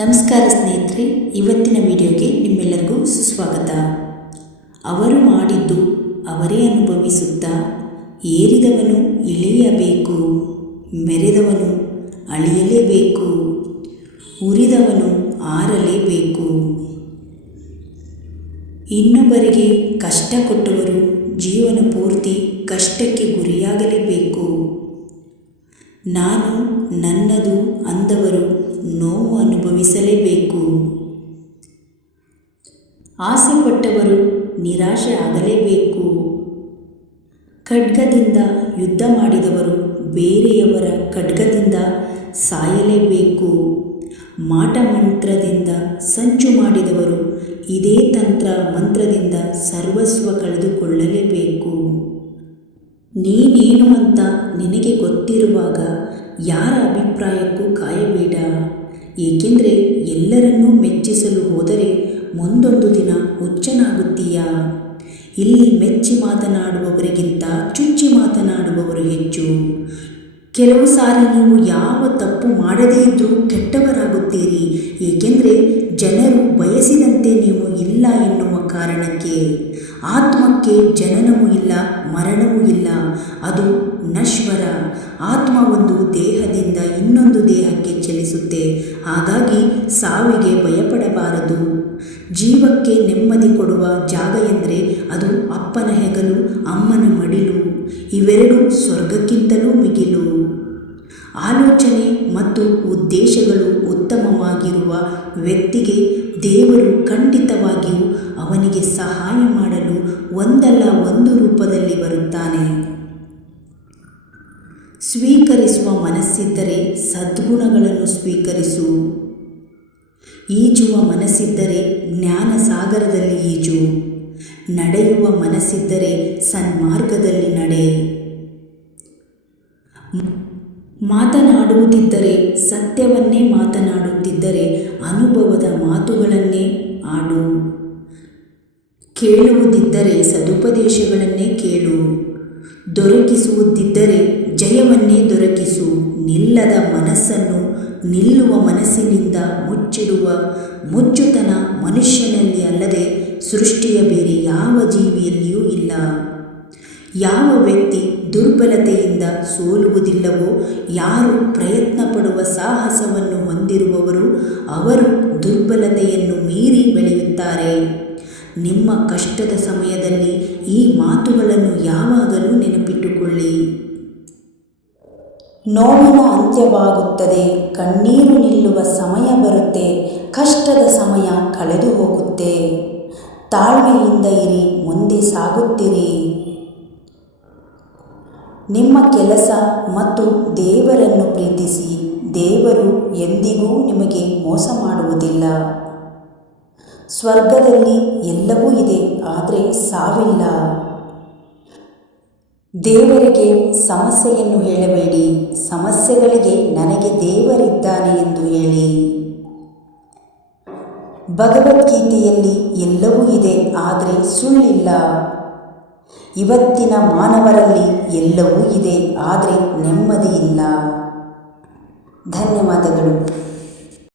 ನಮಸ್ಕಾರ ಸ್ನೇಹಿತರೆ, ಇವತ್ತಿನ ವಿಡಿಯೋಗೆ ನಿಮ್ಮೆಲ್ಲರಿಗೂ ಸುಸ್ವಾಗತ. ಅವರು ಮಾಡಿದ್ದು ಅವರೇ ಅನುಭವಿಸುತ್ತಾ, ಏರಿದವನು ಇಳಿಯಬೇಕು, ಮೆರೆದವನು ಅಳಿಯಲೇಬೇಕು, ಉರಿದವನು ಆರಲೇಬೇಕು. ಇನ್ನೊಬ್ಬರಿಗೆ ಕಷ್ಟ ಕೊಟ್ಟವರು ಜೀವನ ಪೂರ್ತಿ ಕಷ್ಟಕ್ಕೆ ಗುರಿಯಾಗಲೇಬೇಕು. ನಾನು ನನ್ನದು ಅನುಭವಿಸಲೇಬೇಕು ಆಸೆ ಪಟ್ಟವರು ನಿರಾಶೆ ಆಗಲೇಬೇಕು ಖಡ್ಗದಿಂದ ಯುದ್ಧ ಮಾಡಿದವರು ಬೇರೆಯವರ ಖಡ್ಗದಿಂದ ಸಾಯಲೇಬೇಕು. ಮಾಟ ಮಂತ್ರದಿಂದ ಸಂಚು ಮಾಡಿದವರು ಇದೇ ತಂತ್ರ ಮಂತ್ರದಿಂದ ಸರ್ವಸ್ವ ಕಳೆದುಕೊಳ್ಳಲೇಬೇಕು. ನೀನೇನು ಅಂತ ನಿನಗೆ ಗೊತ್ತಿರುವಾಗ ಯಾರ ಅಭಿಪ್ರಾಯಕ್ಕೂ ಕಾಯಬೇಡ. ಏಕೆಂದರೆ ಎಲ್ಲರನ್ನೂ ಮೆಚ್ಚಿಸಲು ಹೋದರೆ ಮುಂದೊಂದು ದಿನ ಹುಚ್ಚನಾಗುತ್ತೀಯಾ? ಇಲ್ಲಿ ಮೆಚ್ಚಿ ಮಾತನಾಡುವವರಿಗಿಂತ ಚುಚ್ಚಿ ಮಾತನಾಡುವವರು ಹೆಚ್ಚು. ಕೆಲವು ಸಾರಿ ನೀವು ಯಾವ ತಪ್ಪು ಮಾಡದೇ ಇದ್ದರೂ ಕೆಟ್ಟವರಾಗುತ್ತೀರಿ. ಏಕೆಂದರೆ ಜನರು ಬಯಸಿದಂತೆ ನೀವು ಇಲ್ಲ ಎನ್ನುವ ಕಾರಣಕ್ಕೆ. ಆತ್ಮಕ್ಕೆ ಜನನವೂ ಇಲ್ಲ, ಮರಣವೂ ಇಲ್ಲ. ಅದು ನಶ್ವರ, ಆತ್ಮ ಒಂದು ದೇಹದಿಂದ ಇನ್ನೊಂದು ದೇಹಕ್ಕೆ ಚಲಿಸುತ್ತೆ. ಹಾಗಾಗಿ ಸಾವಿಗೆ ಭಯಪಡಬಾರದು. ಜೀವಕ್ಕೆ ನೆಮ್ಮದಿ ಕೊಡುವ ಜಾಗ ಎಂದರೆ ಅದು ಅಪ್ಪನ ಹೆಗಲು, ಅಮ್ಮನ ಮಡಿಲು. ಇವೆರಡೂ ಸ್ವರ್ಗಕ್ಕಿಂತಲೂ ಮಿಗಿಲು. ಆಲೋಚನೆ ಮತ್ತು ಉದ್ದೇಶಗಳು ಉತ್ತಮವಾಗಿರುವ ವ್ಯಕ್ತಿಗೆ ದೇವರು ಖಂಡಿತವಾಗಿಯೂ ಅವನಿಗೆ ಸಹಾಯ ಮಾಡಲು ಒಂದಲ್ಲ ಒಂದು ರೂಪದಲ್ಲಿ ಬರುತ್ತಾನೆ ಸ್ವೀಕರಿಸುವ ಮನಸ್ಸಿದ್ದರೆ ಸದ್ಗುಣಗಳನ್ನು ಸ್ವೀಕರಿಸು. ಈಜುವ ಮನಸ್ಸಿದ್ದರೆ ಜ್ಞಾನ ಸಾಗರದಲ್ಲಿ ಈಜು. ನಡೆಯುವ ಮನಸ್ಸಿದ್ದರೆ ಸನ್ಮಾರ್ಗದಲ್ಲಿ ನಡೆ. ಮಾತನಾಡುವುದಿದ್ದರೆ ಸತ್ಯವನ್ನೇ ಮಾತನಾಡುತ್ತಿದ್ದರೆ ಅನುಭವದ ಮಾತುಗಳನ್ನೇ ಆಡು. ಕೇಳುವುದಿದ್ದರೆ ಸದುಪದೇಶಗಳನ್ನೇ ಕೇಳು. ದೊರಕಿಸುವುದಿದ್ದರೆ ಜಯವನ್ನೇ ದೊರಕಿಸು. ನಿಲ್ಲದ ಮನಸ್ಸನ್ನು ನಿಲ್ಲುವ ಮನಸ್ಸಿನಿಂದ ಮುಚ್ಚಿಡುವ ಮುಚ್ಚುತನ ಮನುಷ್ಯನಲ್ಲಿ ಅಲ್ಲದೆ ಸೃಷ್ಟಿಯ ಬೇರೆ ಯಾವ ಜೀವಿಯಲ್ಲಿಯೂ ಇಲ್ಲ. ಯಾವ ವ್ಯಕ್ತಿ ದುರ್ಬಲತೆಯಿಂದ ಸೋಲುವುದಿಲ್ಲವೋ, ಯಾರು ಪ್ರಯತ್ನ ಪಡುವ ಸಾಹಸವನ್ನು ಹೊಂದಿರುವವರು ಅವರು ದುರ್ಬಲತೆಯನ್ನು ಮೀರಿ ಬೆಳೆಯುತ್ತಾರೆ. ನಿಮ್ಮ ಕಷ್ಟದ ಸಮಯದಲ್ಲಿ ಈ ಮಾತುಗಳನ್ನು ಯಾವಾಗಲೂ ನೆನಪಿಟ್ಟುಕೊಳ್ಳಿ. ನೋವಿನ ಅಂತ್ಯವಾಗುತ್ತದೆ. ಕಣ್ಣೀರು ನಿಲ್ಲುವ ಸಮಯ ಬರುತ್ತೆ. ಕಷ್ಟದ ಸಮಯ ಕಳೆದು ಹೋಗುತ್ತೆ. ತಾಳ್ಮೆಯಿಂದ ಇರಿ, ಮುಂದೆ ಸಾಗುತ್ತಿರಿ. ನಿಮ್ಮ ಕೆಲಸ ಮತ್ತು ದೇವರನ್ನು ಪ್ರೀತಿಸಿ. ದೇವರು ಎಂದಿಗೂ ನಿಮಗೆ ಮೋಸ ಮಾಡುವುದಿಲ್ಲ. ಸ್ವರ್ಗದಲ್ಲಿ ಎಲ್ಲವೂ ಇದೆ, ಆದರೆ ಸಾವಿಲ್ಲ. ದೇವರಿಗೆ ಸಮಸ್ಯೆಯನ್ನು ಹೇಳಬೇಡಿ, ಸಮಸ್ಯೆಗಳಿಗೆ ನನಗೆ ದೇವರಿದ್ದಾನೆ ಎಂದು ಹೇಳಿ. ಭಗವದ್ಗೀತೆಯಲ್ಲಿ ಎಲ್ಲವೂ ಇದೆ, ಆದರೆ ಸುಳ್ಳಿಲ್ಲ. ಇವತ್ತಿನ ಮಾನವರಲ್ಲಿ ಎಲ್ಲವೂ ಇದೆ, ಆದರೆ ನೆಮ್ಮದಿ ಇಲ್ಲ. ಧನ್ಯವಾದಗಳು.